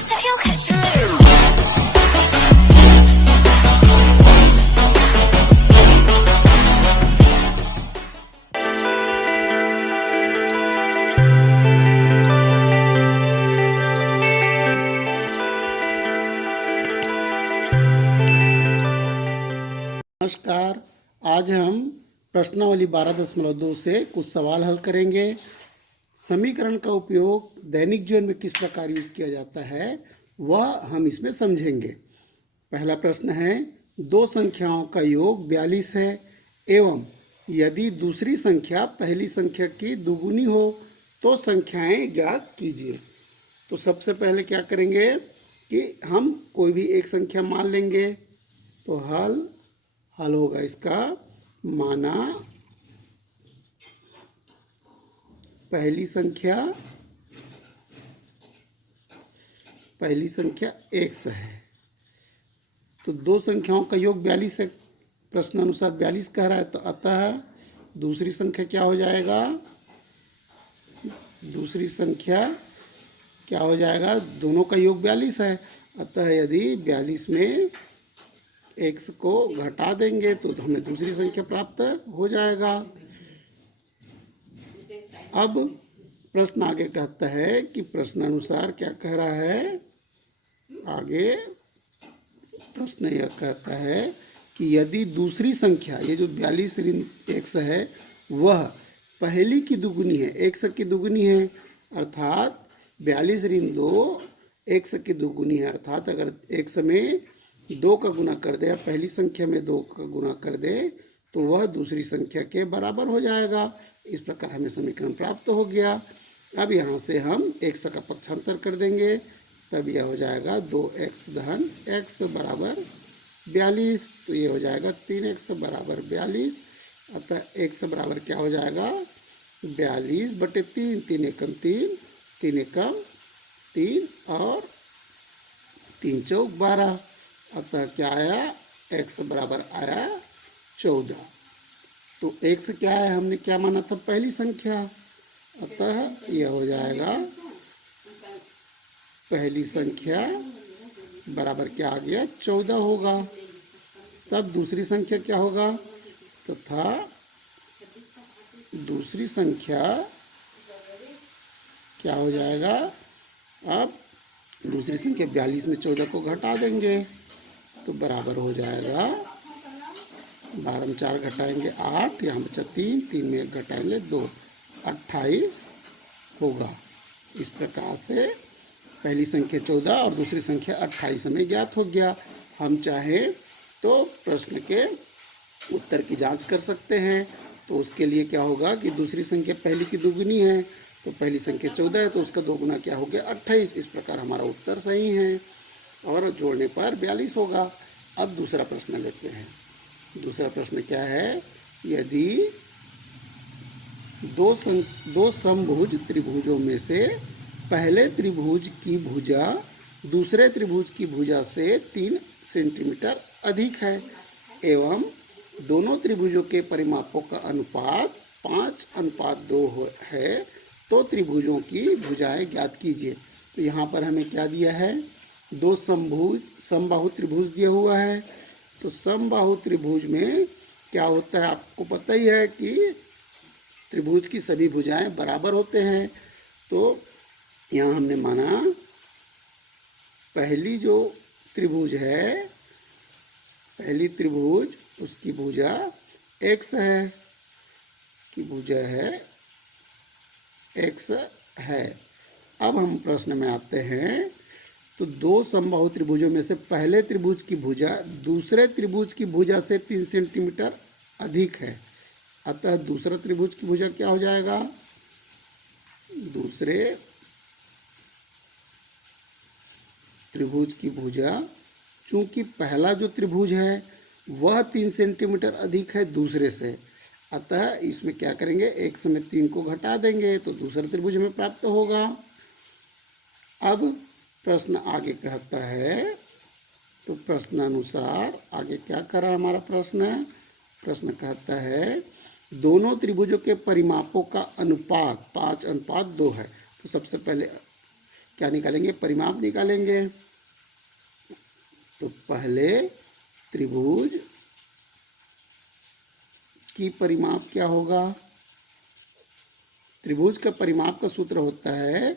say you'll catch me. नमस्कार। आज हम प्रश्नावली 12.2 से कुछ सवाल हल करेंगे। समीकरण का उपयोग दैनिक जीवन में किस प्रकार यूज किया जाता है वह हम इसमें समझेंगे। पहला प्रश्न है, दो संख्याओं का योग 42 है एवं यदि दूसरी संख्या पहली संख्या की दुगुनी हो तो संख्याएं ज्ञात कीजिए। तो सबसे पहले क्या करेंगे कि हम कोई भी एक संख्या मान लेंगे। तो हल होगा इसका, माना पहली संख्या x है। तो दो संख्याओं का योग 42 है, प्रश्न अनुसार 42 कह रहा है, तो अतः दूसरी संख्या क्या हो जाएगा, दोनों का योग 42 है। अतः यदि 42 में x को घटा देंगे तो हमें दूसरी संख्या प्राप्त हो जाएगा। अब प्रश्न आगे कहता है कि प्रश्न अनुसार क्या कह रहा है, आगे प्रश्न यह कहता है कि यदि दूसरी संख्या, ये जो 42 ऋण x है वह पहली की दुगुनी है, x की दुगुनी है, अर्थात 42 ऋण 2 x की दुगुनी है। अर्थात अगर x में 2 का गुना कर दे या पहली संख्या में 2 का गुना कर दे तो वह दूसरी संख्या के बराबर हो जाएगा। इस प्रकार हमें समीकरण प्राप्त हो गया। अब यहाँ से हम x का पक्षांतर कर देंगे, तब यह हो जाएगा 2x धन x बराबर 42। तो ये हो जाएगा 3x बराबर 42। अतः x बराबर क्या हो जाएगा, 42/3, 3 एकम 3, 3 एकम 3 और 3 चौक 12। अतः क्या आया, x बराबर आया 14। तो x क्या है, हमने क्या माना था, पहली संख्या। अतः यह हो जाएगा पहली संख्या बराबर क्या आ गया, 14 होगा। तब दूसरी संख्या क्या होगा, तथा दूसरी संख्या क्या हो जाएगा, अब दूसरी संख्या 42 में 14 को घटा देंगे तो बराबर हो जाएगा, 12 में 4 घटाएंगे 8, यहाँ बचा 3, 3 में 1 घटाएंगे 2, 28 होगा। इस प्रकार से पहली संख्या 14 और दूसरी संख्या 28 हमें ज्ञात हो गया। हम चाहें तो प्रश्न के उत्तर की जांच कर सकते हैं। तो उसके लिए क्या होगा कि दूसरी संख्या पहली की दुगुनी है, तो पहली संख्या 14 है तो उसका दोगुना क्या हो गया, 28। इस प्रकार हमारा उत्तर सही है और जोड़ने पर 42 होगा। अब दूसरा प्रश्न लेते हैं। दूसरा प्रश्न क्या है, यदि दो समभुज त्रिभुजों में से पहले त्रिभुज की भुजा दूसरे त्रिभुज की भुजा से 3 सेंटीमीटर अधिक है एवं दोनों त्रिभुजों के परिमापों का अनुपात 5:2 है, तो त्रिभुजों की भुजाएं ज्ञात कीजिए। तो यहाँ पर हमें क्या दिया है, दो समबाहु त्रिभुज दिया हुआ है। तो समबाहु त्रिभुज में क्या होता है, आपको पता ही है कि त्रिभुज की सभी भुजाएं बराबर होते हैं। तो यहाँ हमने माना पहली जो त्रिभुज है, पहली त्रिभुज उसकी भुजा x है, की भुजा है x है। अब हम प्रश्न में आते हैं। तो दो समबाहु त्रिभुजों में से पहले त्रिभुज की भुजा दूसरे त्रिभुज की भुजा से 3 सेंटीमीटर अधिक है। अतः दूसरा त्रिभुज की भुजा क्या हो जाएगा, दूसरे त्रिभुज की भुजा, चूंकि पहला जो त्रिभुज है वह 3 सेंटीमीटर अधिक है दूसरे से, अतः इसमें क्या करेंगे, एक समय 3 को घटा देंगे तो दूसरा त्रिभुज हमें प्राप्त होगा। अब प्रश्न आगे कहता है, तो प्रश्न अनुसार आगे क्या कर रहा है हमारा प्रश्न कहता है दोनों त्रिभुजों के परिमापों का अनुपात 5:2 है। तो सबसे पहले क्या निकालेंगे, परिमाप निकालेंगे। तो पहले त्रिभुज की परिमाप क्या होगा, त्रिभुज का परिमाप का सूत्र होता है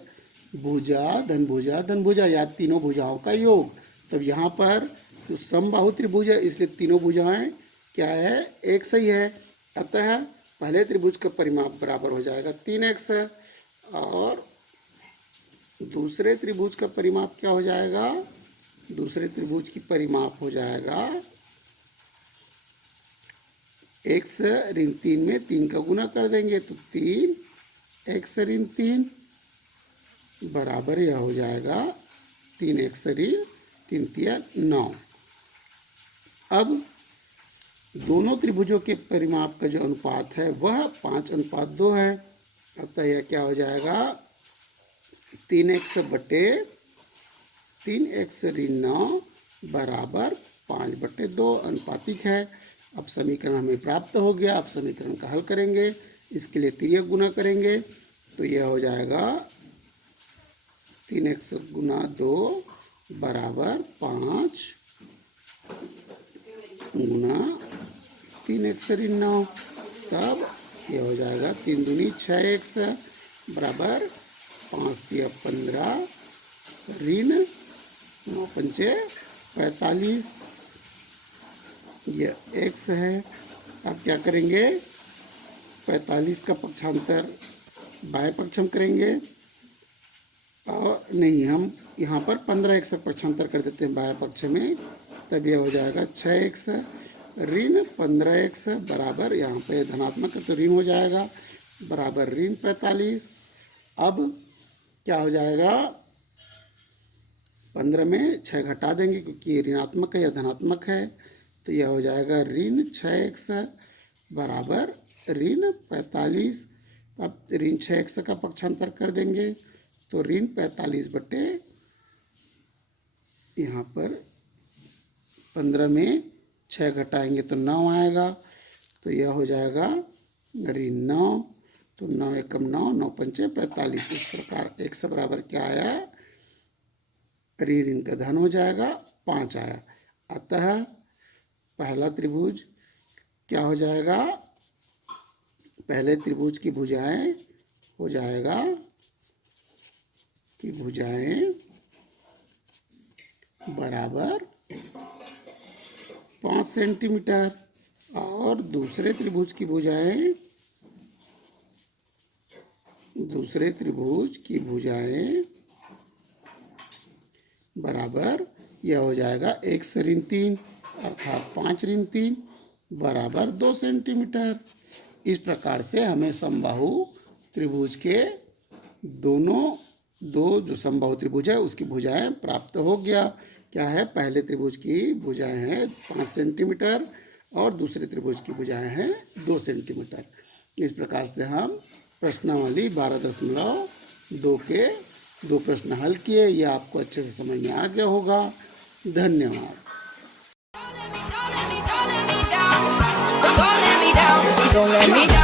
भुजा धन भुजा धन भुजा, या तीनों भुजाओं का योग। तब यहाँ पर तो समबाहु त्रिभुज है, इसलिए तीनों भुजाएं क्या है, एक सही है। अतः पहले त्रिभुज का परिमाप बराबर हो जाएगा 3x, और दूसरे त्रिभुज का परिमाप क्या हो जाएगा, दूसरे त्रिभुज की परिमाप हो जाएगा x ऋण 3 में 3 का गुना कर देंगे तो 3x ऋण 3 बराबर यह हो जाएगा 3x ऋण 3 तिया 9। अब दोनों त्रिभुजों के परिमाप का जो अनुपात है वह 5:2 है। अतः यह क्या हो जाएगा, 3x बटे 3x ऋण 9 बराबर 5/2 अनुपातिक है। अब समीकरण हमें प्राप्त हो गया। अब समीकरण का हल करेंगे, इसके लिए तिर्यक गुना करेंगे तो यह हो जाएगा 3x गुना 2 बराबर 5 गुना 3x ऋण 9, तब यह हो जाएगा 3 दूनी 6x बराबर 5 तिया 15 ऋण 9 पंचे 45, यह x है। अब क्या करेंगे, 45 का पक्षांतर बाएं पक्ष हम करेंगे, और नहीं, हम यहाँ पर 15x का पक्षांतर कर देते हैं बाएं पक्ष में, तब यह हो जाएगा 6x ऋण 15x बराबर, यहाँ पे धनात्मक तो ऋण हो जाएगा, बराबर ऋण 45। अब क्या हो जाएगा, 15 में 6 घटा देंगे क्योंकि ये ऋणात्मक है या धनात्मक है, तो यह हो जाएगा ऋण 6x बराबर ऋण 45। अब ऋण 6x का पक्षांतर कर देंगे तो ऋण 45 बटे, यहाँ पर 15 में 6 घटाएंगे तो 9 आएगा, तो यह हो जाएगा ऋण 9, तो 9 एकम 9, 9 पंचे 45। इस प्रकार x बराबर क्या आया, ऋण का धन हो जाएगा 5 आया। अतः पहला त्रिभुज क्या हो जाएगा, पहले त्रिभुज की भुजाएं हो जाएगा कि भुजाएं बराबर 5 सेंटीमीटर, और दूसरे त्रिभुज की भुजाएं बराबर यह हो जाएगा 1 ऋण 3 अर्थात 5 ऋण 3 बराबर 2 सेंटीमीटर। इस प्रकार से हमें समबाहु त्रिभुज के दो जो समबाहु त्रिभुज है उसकी भुजाएं प्राप्त हो गया। क्या है, पहले त्रिभुज की भुजाएं हैं 5 सेंटीमीटर और दूसरे त्रिभुज की भुजाएं हैं 2 सेंटीमीटर। इस प्रकार से हम प्रश्नावली 12.2 के 2 प्रश्न हल किए। यह आपको अच्छे से समझ में आ गया होगा। धन्यवाद। Don't let me down.